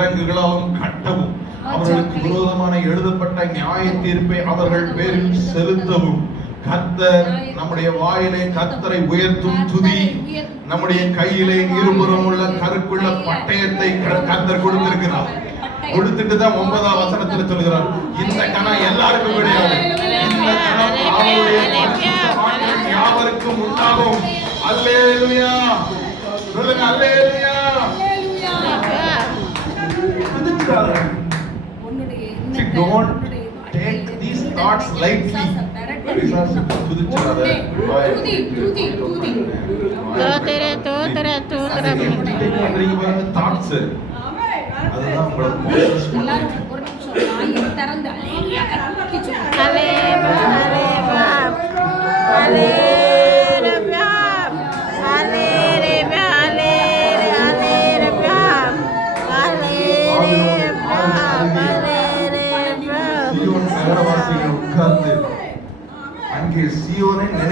விலங்குகளாலும் கட்டவும் அவர்களுக்கு விரோதமான எழுதப்பட்ட நியாய தீர்ப்பை அவர்கள் பேரில் செலுத்தவும். கர்த்தர் நம்முடைய வாயிலே கர்த்தரை உயர்த்தும் துதி. நம்முடைய கையிலே இருபுறம் உள்ள கருக்குள்ள பட்டயத்தை க- கர்த்தர் கொடுத்திருக்கிறார். கொடுத்துட்டு தான் ஒன்பதாம் வசனத்துல சொல்கிறார். இந்த கணம் எல்லாருக்கும் கிடையாது இந்த கணம் யாவருக்கும் உண்டாகும். அல்லேலூயா. சொல்லுங்க அல்லேலூயா. Don't take these thoughts lightly. அதுதான் உங்களை possess பண்ணும். எல்லாரும் ஒரு. Hallelujah, வேற வார்த்தைகள் உட்கார்ந்து அங்கே சியோனை